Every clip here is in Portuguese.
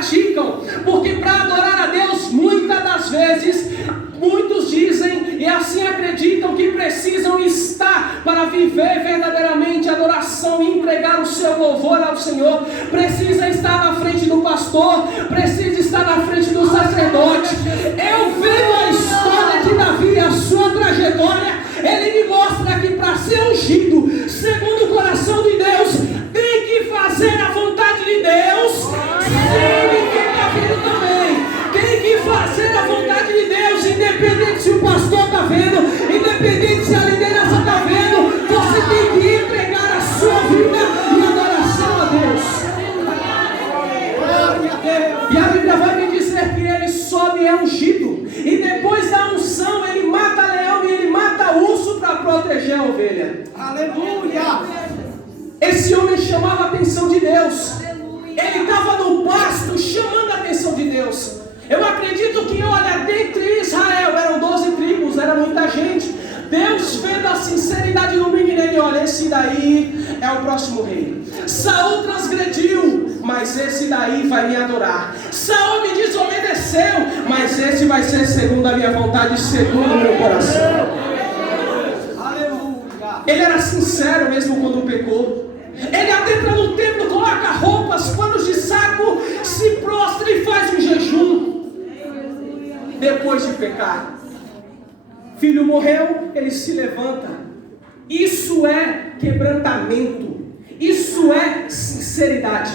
praticam, porque para adorar a Deus, muitas das vezes, muitos dizem e assim acreditam que precisam estar para viver verdadeiramente a adoração e entregar o seu louvor ao Senhor. Precisa estar na frente do pastor, precisa estar na frente do sacerdote. Eu vendo a história de Davi, a sua trajetória, ele me mostra que para ser ungido segundo o coração de Deus, tem que fazer a vontade de Deus. Sem ninguém está vendo também. Tem que fazer a vontade de Deus, independente se o pastor está vendo, independente se a liderança está vendo. Você tem que entregar a sua vida em adoração a Deus. E a Bíblia vai me dizer que ele sobe e é ungido, e depois da unção ele mata leão e ele mata urso para proteger a ovelha. Aleluia! Esse homem chamava a atenção de Deus. Ele estava no pasto chamando a atenção de Deus. Eu acredito que, olha, dentre Israel, eram 12 tribos, era muita gente. Deus, vendo a sinceridade do menino, ele olha, esse daí é o próximo rei. Saul transgrediu, mas esse daí vai me adorar. Saul me desobedeceu, mas esse vai ser segundo a minha vontade, segundo o meu coração. Ele era sincero mesmo quando pecou. Ele adentra no templo, coloca roupas, panos de saco, se prostra e faz um jejum. Depois de pecar, filho morreu, ele se levanta. Isso é quebrantamento. Isso é sinceridade.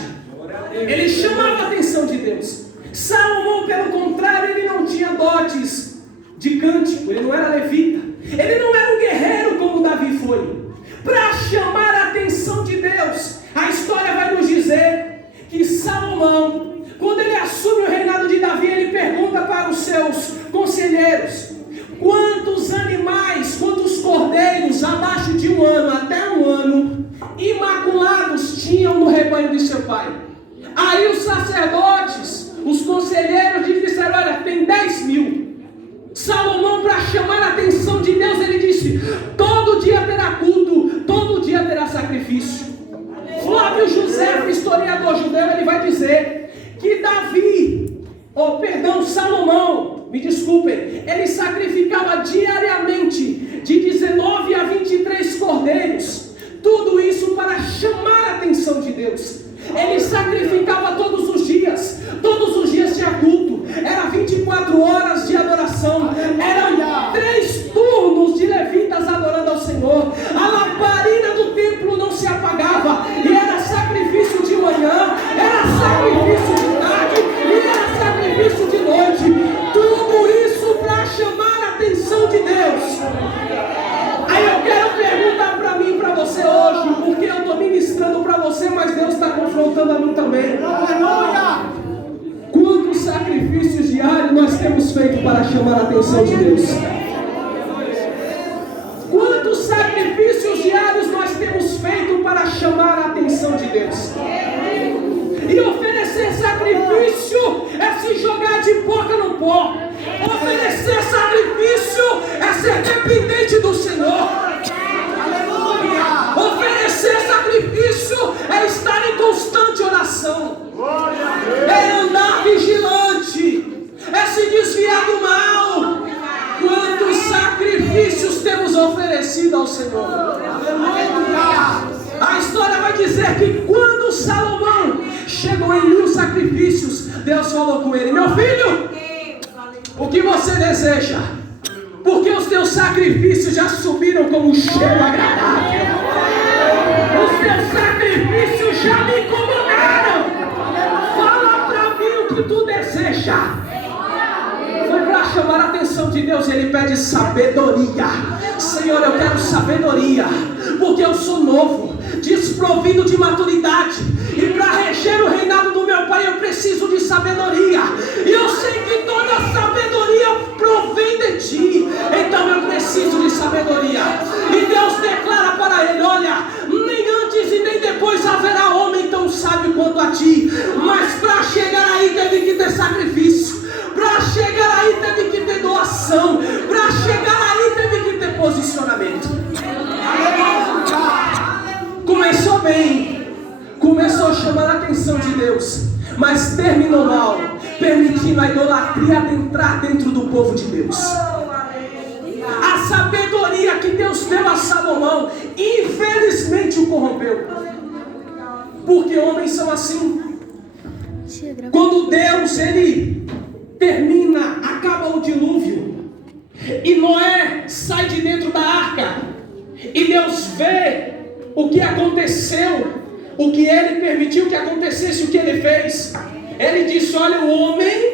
Ele chamava a atenção de Deus. Salomão, pelo contrário, ele não tinha dotes de cântico, ele não era levita, ele não era um guerreiro como Davi foi. Para chamar a atenção de Deus, a história vai nos dizer que Salomão, quando ele assume o reinado de Davi, ele pergunta para os seus conselheiros: quantos animais, quantos cordeiros abaixo de 1 ano até 1 ano, imaculados tinham no rebanho de seu pai? Aí os sacerdotes, os conselheiros disseram: olha, tem 10.000. Salomão, para chamar a atenção de Deus, ele disse: todo dia terá culto, todo dia terá sacrifício. Flávio José, historiador judeu, ele vai dizer que Salomão, me desculpem, ele sacrificava diariamente de 19 a 23 cordeiros. Tudo isso para chamar a atenção de Deus. Ele sacrificava todos os dias tinha culto, era 24 horas de adoração, eram 3 turnos de levitas adorando ao Senhor, a lamparina do templo não se apagava, e era sacrifício de manhã, era sacrifício de tarde, e era sacrifício de noite, tudo isso para chamar a atenção de Deus. Aí eu quero perguntar para mim e para você hoje, porque eu estou ministrando para você, mas Deus está confrontando a mim também. Aleluia! Quantos sacrifícios diários nós temos feito para chamar a atenção de Deus? Quantos sacrifícios diários nós temos feito para chamar a atenção de Deus? E oferecer sacrifício é se jogar de boca no pó. Oferecer sacrifício é ser dependente do Senhor. Aleluia! Oferecer sacrifício é estar em constante oração. É andar vigilante. É se desviar do mal. Quantos sacrifícios temos oferecido ao Senhor? Aleluia! A história vai dizer que quando Salomão chegou em 1000 sacrifícios, Deus falou com ele: meu filho, o que você deseja? Porque os teus sacrifícios já subiram como um cheiro agradável. Os teus sacrifícios já me incomodaram. Fala para mim o que tu deseja. Foi para chamar a atenção de Deus. Ele pede sabedoria. Senhor, eu quero sabedoria, porque eu sou novo, desprovido de maturidade, e para reger o reinado do meu pai eu preciso de sabedoria, e eu sei que toda sabedoria provém de ti, então eu preciso de sabedoria. E Deus declara para ele: olha, nem antes e nem depois haverá homem tão sábio quanto a ti. Mas para chegar aí teve que ter sacrifício, para chegar aí teve que ter doação, para chegar aí teve que ter posicionamento. Começou bem, começou a chamar a atenção de Deus, mas do mal, permitindo a idolatria adentrar dentro do povo de Deus. A sabedoria que Deus deu a Salomão, infelizmente o corrompeu. Porque homens são assim. Quando Deus, ele termina, acaba o dilúvio, e Noé sai de dentro da arca, e Deus vê o que aconteceu, o que ele permitiu que acontecesse, o que ele fez. Ele disse: olha, o homem,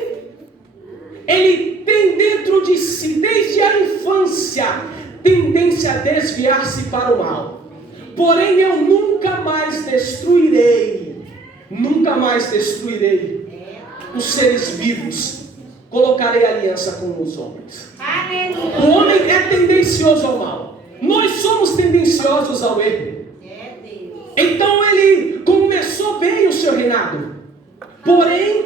ele tem dentro de si, desde a infância, tendência a desviar-se para o mal. Porém eu nunca mais destruirei os seres vivos. Colocarei aliança com os homens. O homem é tendencioso ao mal. Nós somos tendenciosos ao erro. Então ele começou bem o seu reinado. Porém,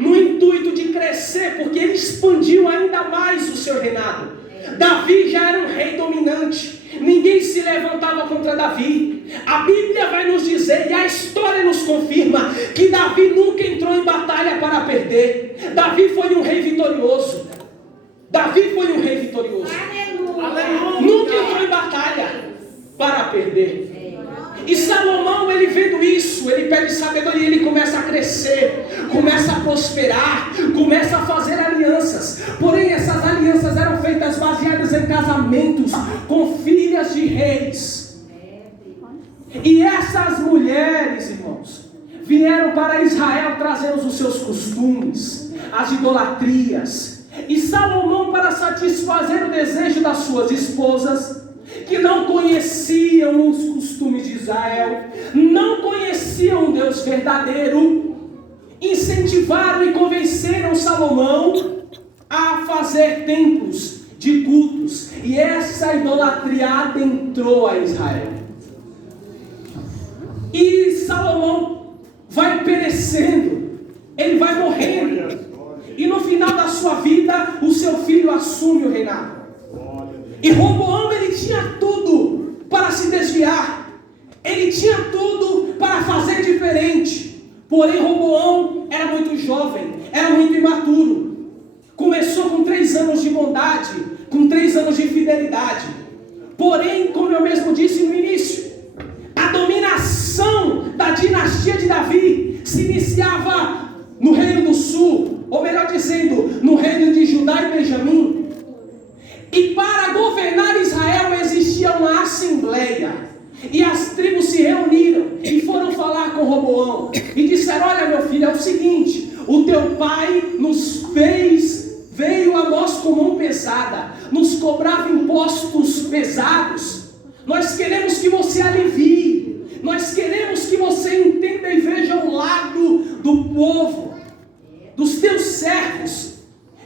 no intuito de crescer, porque ele expandiu ainda mais o seu reinado. Davi já era um rei dominante. Ninguém se levantava contra Davi. A Bíblia vai nos dizer, e a história nos confirma, que Davi nunca entrou em batalha para perder. Davi foi um rei vitorioso. Nunca entrou em batalha para perder. E Salomão, ele vendo isso, ele pede sabedoria, ele começa a crescer, começa a prosperar, começa a fazer alianças. Porém, essas alianças eram feitas baseadas em casamentos com filhas de reis. E essas mulheres, irmãos, vieram para Israel trazendo os seus costumes, as idolatrias. E Salomão, para satisfazer o desejo das suas esposas, que não conheciam os costumes de Israel, não conheciam o Deus verdadeiro, incentivaram e convenceram Salomão a fazer templos de cultos. E essa idolatria adentrou a Israel. E Salomão vai perecendo, ele vai morrendo. E no final da sua vida, o seu filho assume o reinado. E Roboão, ele tinha tudo para se desviar. Ele tinha tudo para fazer diferente. Porém, Roboão era muito jovem, era muito imaturo. Começou com 3 anos de bondade, com 3 anos de fidelidade. Porém, como eu mesmo disse no início, a dominação da dinastia de Davi se iniciava no reino do sul, ou melhor dizendo, no reino de Judá e Benjamim. E para governar Israel existia uma assembleia. E as tribos se reuniram e foram falar com Roboão. E disseram: olha, meu filho, é o seguinte, o teu pai veio a nós com mão pesada, nos cobrava impostos pesados. Nós queremos que você alivie. Nós queremos que você entenda e veja o lado do povo, dos teus servos.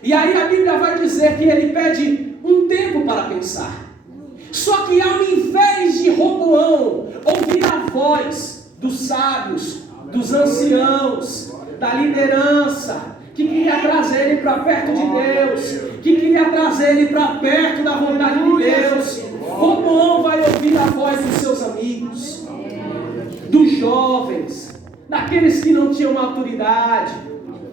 E aí a Bíblia vai dizer que ele pede um tempo para pensar. Só que ao invés de Roboão ouvir a voz dos sábios, dos anciãos, da liderança, que queria trazer ele para perto de Deus, que queria trazer ele para perto da vontade de Deus, Roboão vai ouvir a voz dos seus amigos, dos jovens, daqueles que não tinham maturidade.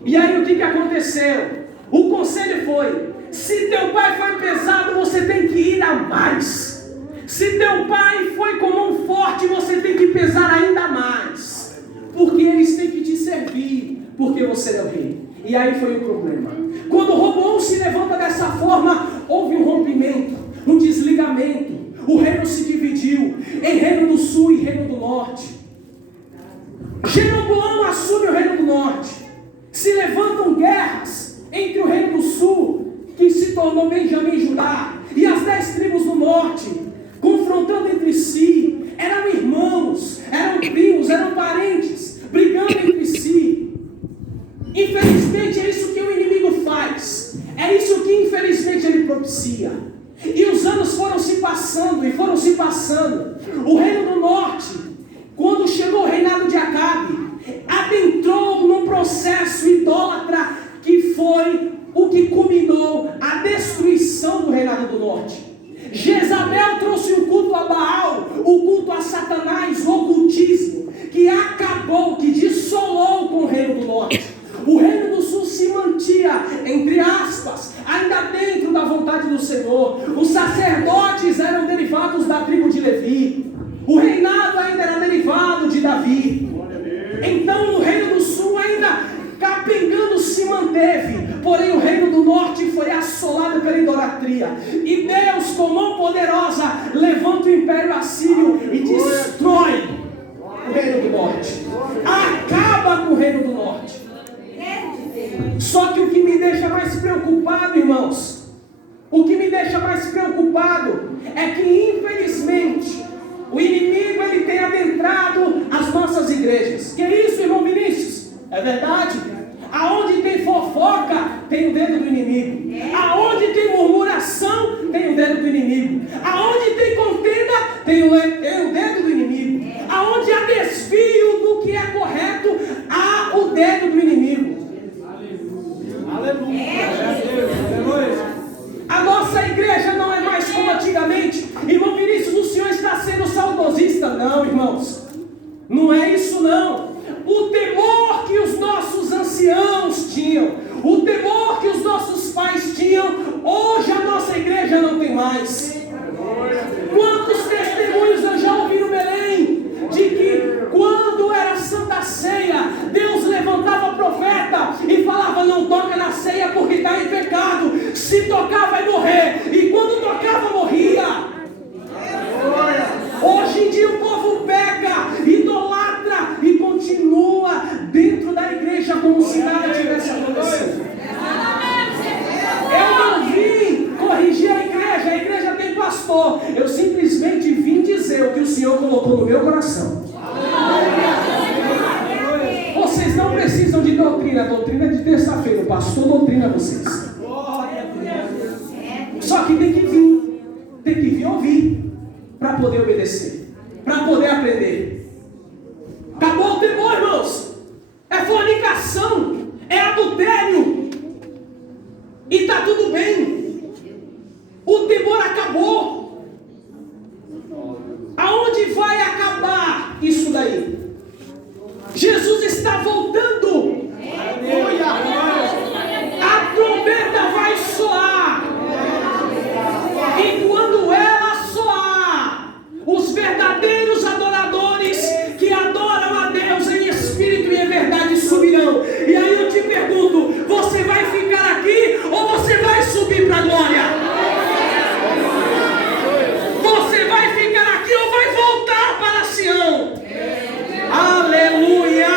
E aí o que aconteceu? O conselho foi: se teu pai foi pesado, você tem que ir a mais. Se teu pai foi com mão forte, você tem que pesar ainda mais. Porque eles têm que te servir, porque você é o rei. E aí foi o problema. Quando Roboão se levanta dessa forma, houve um rompimento, um desligamento. O reino se dividiu em reino do sul e reino do norte. Jeroboão assume o reino do norte. Se levantam guerras entre o reino do sul, que se tornou Benjamim e Judá, e as 10 tribos do norte, confrontando entre si. Eram irmãos, eram primos, eram parentes, brigando entre si. Infelizmente é isso que o inimigo faz. É isso que infelizmente ele propicia. E os anos foram se passando e foram se passando. O reino do norte, quando chegou o reinado de Acabe, adentrou num processo idólatra que foi o que culminou a destruição do reinado do norte. Jezabel trouxe o culto a Baal, o culto a Satanás, o ocultismo, que acabou, que dissolou com o reino do norte. O reino do sul se mantinha, entre aspas, ainda dentro da vontade do Senhor. Os sacerdotes eram derivados da tribo de Levi. O reinado ainda era derivado de Davi. Então o reino do sul ainda capengando se manteve. Porém o reino do norte foi assolado pela idolatria. E Deus, com mão poderosa, levanta o império assírio e destrói o reino do norte. Acaba com o reino do norte. Só que o que me deixa mais preocupado, irmãos, o que me deixa mais preocupado é que, infelizmente, o inimigo ele tem adentrado as nossas igrejas. Que isso, irmão Vinícius? É verdade. Aonde tem fofoca, tem o dedo do inimigo. Aonde tem murmuração, tem o dedo do inimigo. Aonde tem contenda, tem o dedo do inimigo. Aonde há desvio do que é correto, há o dedo do inimigo. Aleluia. A nossa igreja não é mais como antigamente. Irmão Vinícius, o senhor está sendo saudosista. Não, irmãos, não é isso não. O temor que os nossos anciãos tinham, o temor que os nossos pais tinham, hoje a nossa igreja não tem mais. Quantos testemunhos eu já ouvi no Belém, de que quando era Santa Ceia, Deus levantava profeta e falava: não toca na ceia porque está em pecado, se tocar vai morrer, e quando tocava morria. Hoje em dia o povo peca, idolatra e continua dentro da igreja como se nada tivesse acontecido. Eu não vim corrigir a igreja tem pastor. Eu simplesmente vim dizer o que o Senhor colocou no meu coração. Vocês não precisam de doutrina, a doutrina é de terça-feira, o pastor doutrina vocês. Só que tem que vir ouvir, para poder obedecer, para poder aprender. Acabou o temor, irmãos. É fornicação, é adultério, e está tudo bem. O temor acabou. Aonde vai acabar isso daí? Jesus está voltando. A trombeta vai soar. E quando ela soar, os verdadeiros adoradores que adoram a Deus em espírito e em verdade subirão. E aí eu te pergunto: você vai ficar aqui ou você vai subir para a glória? Você vai ficar aqui ou vai voltar para Sião? Aleluia!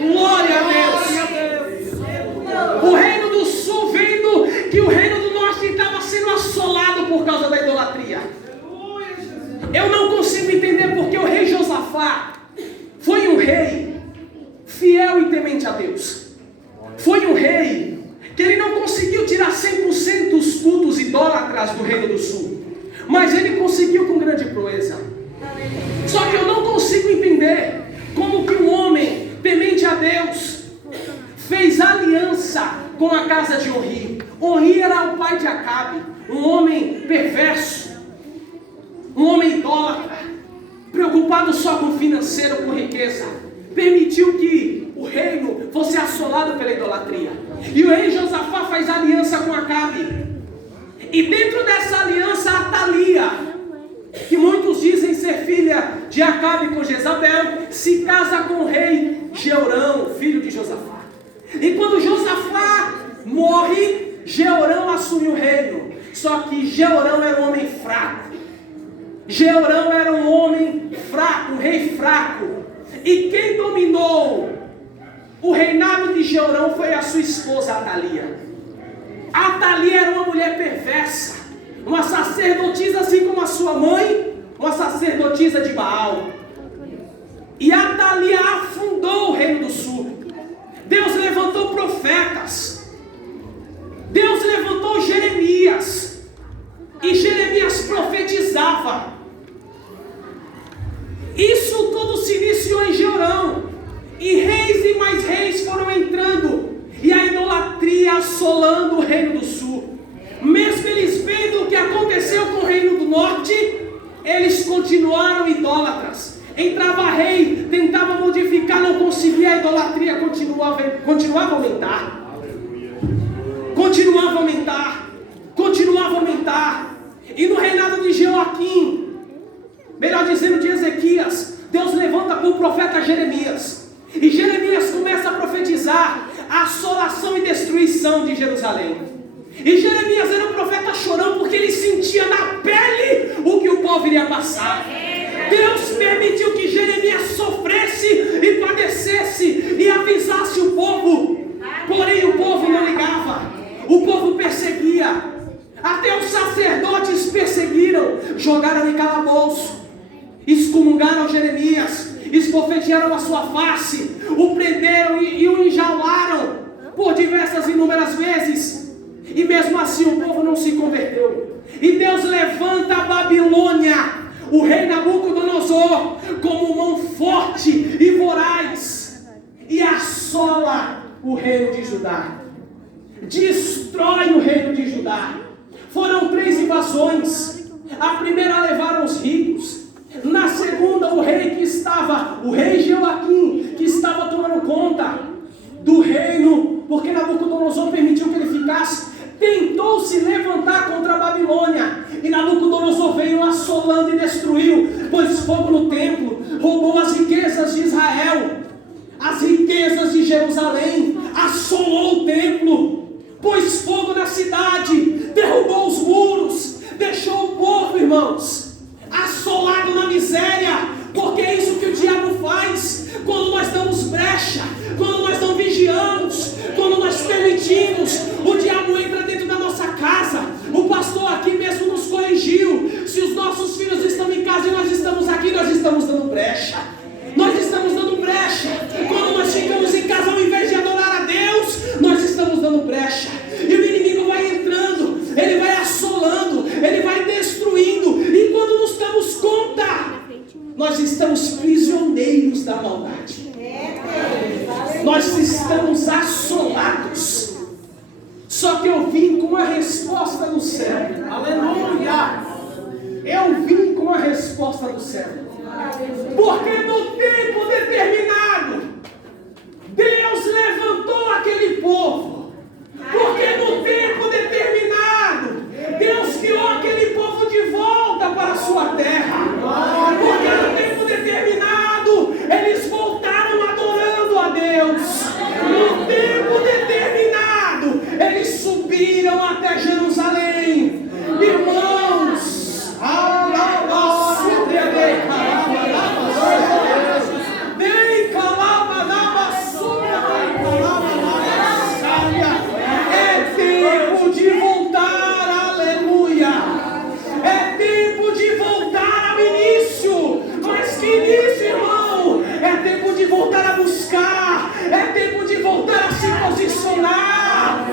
Glória a Deus! O reino do sul vendo que o reino do norte estava sendo assolado por causa da idolatria. Eu não consigo entender porque o rei Josafá foi um rei fiel e temente a Deus. Foi um rei que ele não conseguiu tirar 100% dos cultos idólatras do reino do sul, mas ele conseguiu com grande proeza. Só que eu não consigo entender como que um homem temente a Deus fez aliança com a casa de Onri. Onri era o pai de Acabe, um homem perverso, um homem idólatra, preocupado só com financeiro, com riqueza. Permitiu que o reino fosse assolado pela idolatria. E o rei Josafá faz aliança com Acabe. E dentro dessa aliança, Atalia, que muitos dizem ser filha de Acabe com Jezabel, se casa com o rei Jeorão, filho de Josafá. E quando Josafá morre, Jeorão assume o reino. Só que Jeorão era um homem fraco. Jeorão era um homem fraco, um rei fraco. E quem dominou o reinado de Jeorão foi a sua esposa Atalia. Atalia era uma mulher perversa, uma sacerdotisa assim como a sua mãe, uma sacerdotisa de Baal. E Atalia afundou o reino do sul. Deus levantou profetas. Deus levantou Jeremias. E Jeremias profetizava. Isso tudo se iniciou em Jeorão. E reis e mais reis foram entrando. E a idolatria assolando o reino do sul. Mesmo eles vendo o que aconteceu com o reino do norte, eles continuaram idólatras. Entrava rei, tentava modificar, não conseguia, a idolatria continuava a aumentar. Continuava a aumentar. Continuava a aumentar. E no reinado de Joaquim, melhor dizendo de Ezequias, Deus levanta para o profeta Jeremias. E Jeremias começa a profetizar a assolação e destruição de Jerusalém. E Jeremias era um profeta chorão, porque ele sentia na pele o que o povo iria passar. Deus permitiu que Jeremias sofresse e padecesse e avisasse o povo. Porém o povo não ligava. O povo perseguia. Até os sacerdotes perseguiram. Jogaram em calabouço. Excomungaram Jeremias. Esbofetearam a sua face. O prenderam e o enjaularam por diversas inúmeras vezes. E mesmo assim o povo não se converteu. E Deus levanta a Babilônia, o rei Nabucodonosor, como mão forte e voraz, e assola o reino de Judá. Destrói o reino de Judá. Foram 3 invasões. A primeira levaram os ricos. Na segunda, o rei Joaquim, que estava tomando conta do reino, porque Nabucodonosor permitiu que ele ficasse, tentou se levantar contra a Babilônia. E Nabucodonosor veio assolando e destruiu, pôs fogo no templo, roubou as riquezas de Israel, as riquezas de Jerusalém, assolou o templo, pôs fogo na cidade, derrubou os muros, deixou o povo, irmãos, assolado na miséria. Porque é isso que o diabo faz quando nós damos brecha, quando nós não vigiamos, quando nós permitimos. O diabo entra dentro da nossa casa. O pastor aqui mesmo nos corrigiu. Se os nossos filhos estão em casa e nós estamos aqui, nós estamos dando brecha. Nós estamos dando brecha. Quando nós ficamos em casa, ao invés de adorar a Deus, nós estamos dando brecha. E o inimigo vai entrando, ele vai assolando, ele vai destruindo. E quando nos damos conta, nós estamos prisioneiros da maldade. Nós estamos assolados. Só que eu vim com a resposta do céu. Aleluia! Eu vim com a resposta do céu. Porque no tempo determinado, Deus levantou aquele povo. Porque no tempo determinado, Deus guiou aquele povo de volta para a sua terra. Porque no tempo determinado, eles voltaram adorando a Deus. No tempo determinado, eles subiram até Jerusalém. Irmãos, é tempo de voltar, aleluia. É tempo de voltar ao início. Mas que início, irmão? É tempo de voltar a buscar. É tempo de voltar a se posicionar.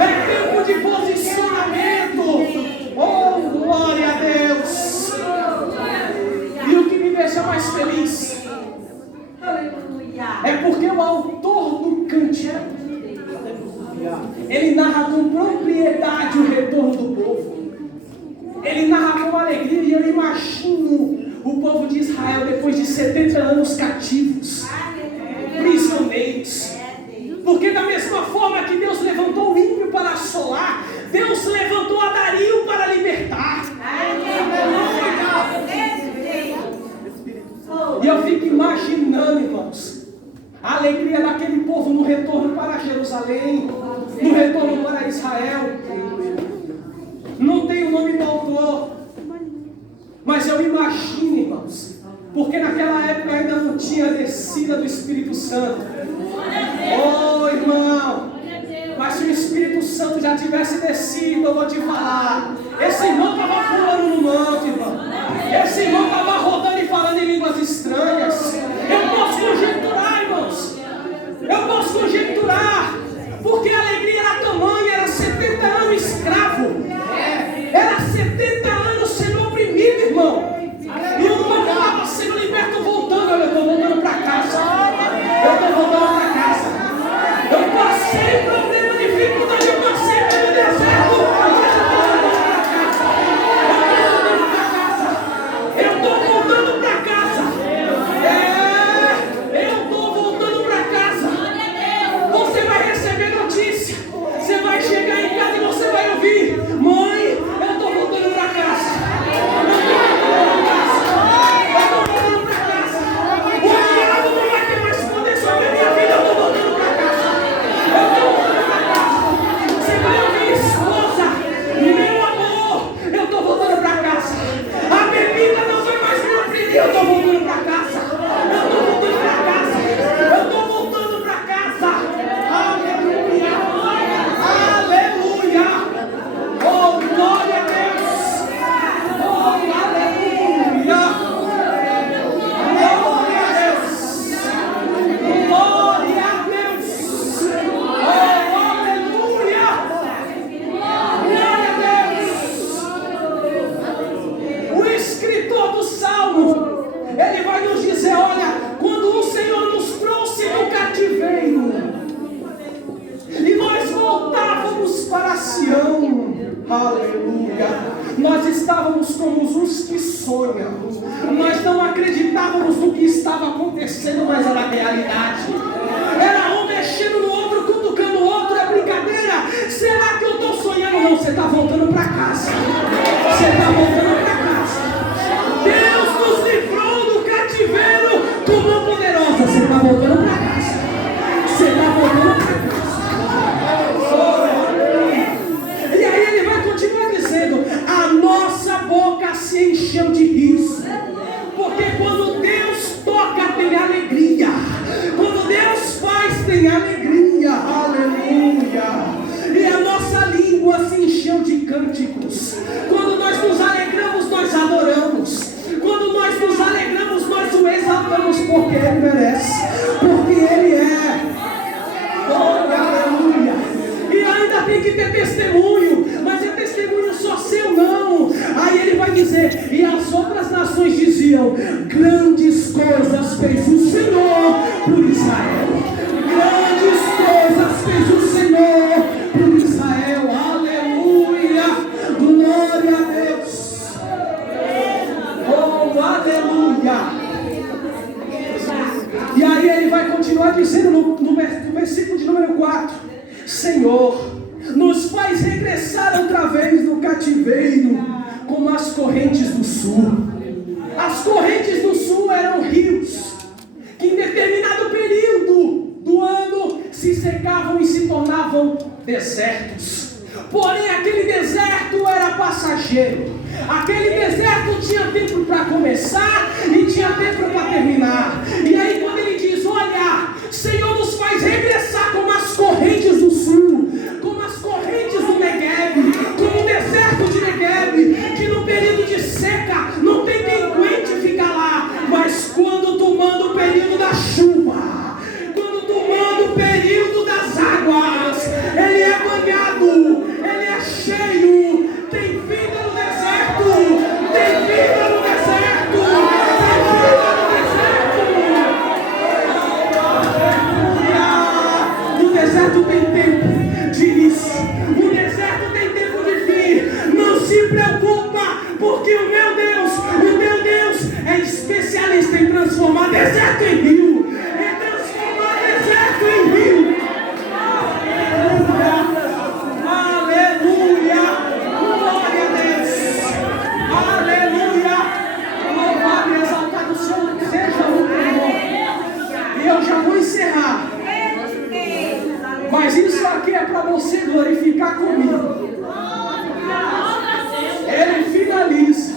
É tempo de posicionamento. Oh, glória a Deus. E o que me deixa mais feliz é porque o autor do cântico, ele narra com propriedade o retorno do povo. Ele narra com alegria, e eu imagino o povo de Israel depois de 70 anos cativos, prisioneiros. Porque da mesma forma que Deus levantou o ímpio para assolar, Deus levantou Adario para libertar. E eu fico imaginando, irmãos, a alegria daquele povo no retorno para Jerusalém, no retorno para Israel. Não tem o nome do autor, mas eu imagino, irmãos, porque naquela época ainda não tinha descida do Espírito Santo. Oh, irmão, mas se o Espírito Santo já tivesse descido, eu vou te falar, esse irmão estava pulando no manto, irmão. Esse irmão estava rodando e falando em línguas estranhas. Eu posso conjecturar, irmãos. Eu posso conjecturar, porque a alegria era tamanha, era 70 anos escravo. Era 70 anos sendo oprimido, irmão. E o povo estava sendo liberto voltando. Eu estou voltando para casa. Eu estou voltando para casa. Eu passei problema, dificuldade, eu passei pelo deserto. Mas eu estou voltando para casa. Eu estou voltando para casa. Eu estou sonha. Nós não acreditávamos no que estava acontecendo, mas era realidade. Era um mexendo no outro, cutucando o outro, é brincadeira. Será que eu estou sonhando? Não, você está voltando para casa. Você está voltando para casa. Deus nos livrou do cativeiro com mão poderosa. Você está voltando para casa. Você está voltando para casa. E aí ele vai continuar dizendo: a nossa boca se encheu de riso. Porque quando Deus toca tem alegria. Quando Deus faz tem alegria. Aleluia. E a nossa língua se encheu de cânticos. Quando nós nos alegramos, nós adoramos. Quando nós nos alegramos, nós o exaltamos, porque Ele merece, porque Ele é. Oh, aleluia. E ainda tem que ter testemunho, mas é testemunho só seu, não. Aí ele vai dizer: e as outras nações diziam: grandes coisas fez o Senhor por Israel. Grandes coisas fez o Senhor por Israel. Aleluia. Glória a Deus. Oh, aleluia. E aí ele vai continuar dizendo no versículo de número 4: Senhor, nos faz regressar outra vez do cativeiro, como as correntes do sul. As correntes do sul eram rios, que em determinado período do ano se secavam e se tornavam desertos. Porém, aquele deserto era passageiro. Aquele deserto tinha tempo para começar e tinha tempo para terminar. E aí quando ele diz: olha, Senhor nos faz regressar como as correntes do sul, como as correntes do Negueb, como o deserto de Negueb, que no período de seca não tem quem aguente ficar lá. Mas quando tu manda o período da chuva, quando tu manda o período das águas, ele é banhado, ele é cheio, tem vida no deserto, tem vida no deserto, tem vida no deserto. No deserto tem tempo de início, no deserto tem tempo de fim. Não se preocupa, porque o meu Deus, o teu Deus é especialista em transformar deserto em rio, em transformar deserto em rio. Aleluia, glória a Deus, aleluia, louvado e exaltado seja o Senhor. E eu já vou encerrar, mas isso aqui é para você glorificar comigo. Ele finaliza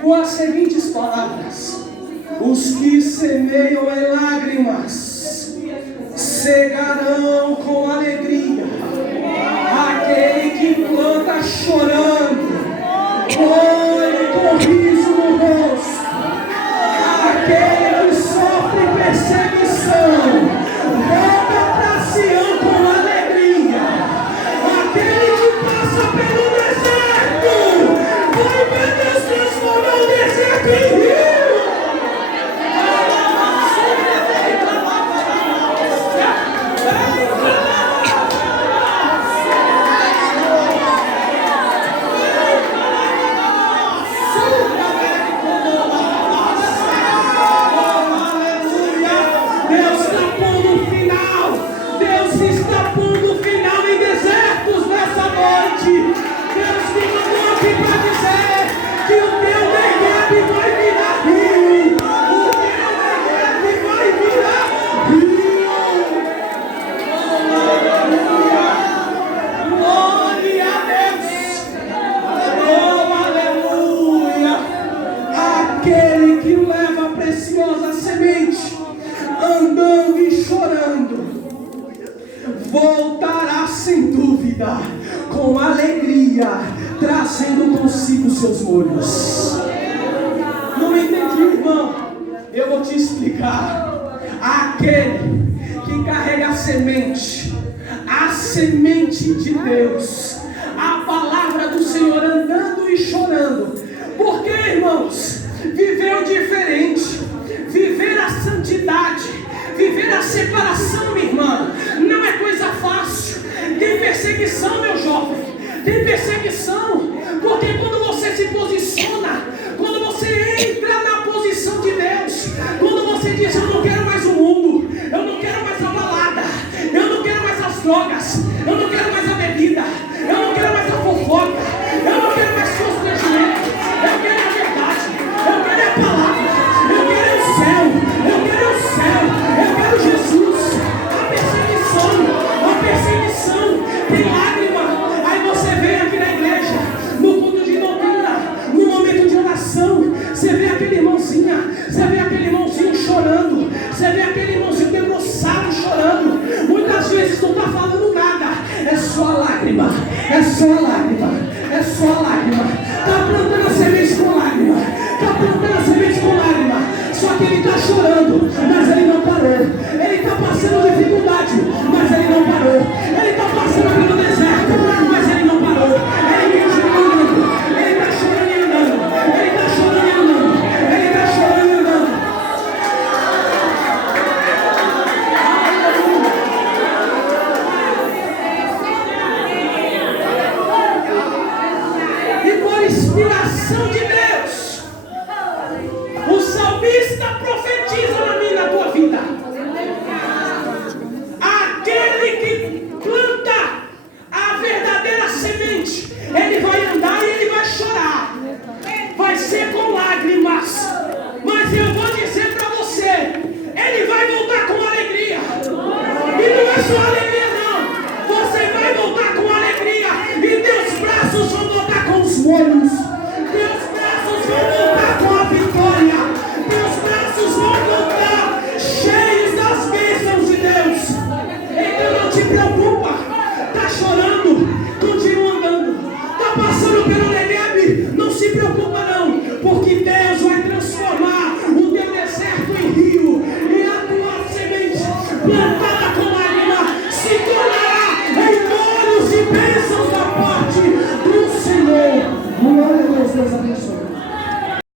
com as seguintes palavras: os que semeiam em lágrimas cegarão com alegria. Aquele que planta chorando colhe com riso no rosto. Aquele que sofre perseguição volta para Sião com alegria. Aquele que passa pelo deserto vai ver Deus transformar o deserto em rio. Voltará sem dúvida, com alegria, trazendo consigo seus molhos. Não entendi, irmão? Eu vou te explicar. Aquele que carrega a semente de Deus, a palavra do Senhor, andando e chorando. Porque, irmãos, viveu diferente, viver a santidade, viver a separação, minha irmã, não é coisa fácil. Tem perseguição, meu jovem, tem perseguição, porque quando você se posiciona, quando drogas, eu não quero mais a bebida, eu não quero mais a fofoca, eu não quero mais constrangimento, eu quero a verdade, eu quero a palavra, eu quero o céu, eu quero o céu, eu quero Jesus. A perseguição, tem lágrima. Aí você vem aqui na igreja, no culto de doutrina, no momento de oração, você vê aquele irmãozinho chorando, você vê aquele irmãozinho debruçado chorando. Muitas vezes não está falando nada, é só lágrima, é só lágrima, é só lágrima. Está plantando a semente com lágrima, está plantando a semente com lágrima. Só que ele está chorando, mas ele não parou. Ele está passando dificuldade, mas ele não parou. Ele está passando pelo deserto, mas ele não parou. Ele vem chorando, ele está chorando e andando, ele está chorando e andando, ele está chorando e andando. E por inspiração de Deus, o salmista profetiza na minha e na tua vida. Aquele que planta a verdadeira semente, ele vai andar e ele vai chorar, vai ser com lágrimas, mas eu vou dizer para você, ele vai voltar com alegria. E não é só alegria não, você vai voltar com alegria, e teus braços vão voltar com os molhos, teus braços vão voltar com a vitória, teus braços vão voltar cheios das bênçãos de Deus. Então não te preocupe.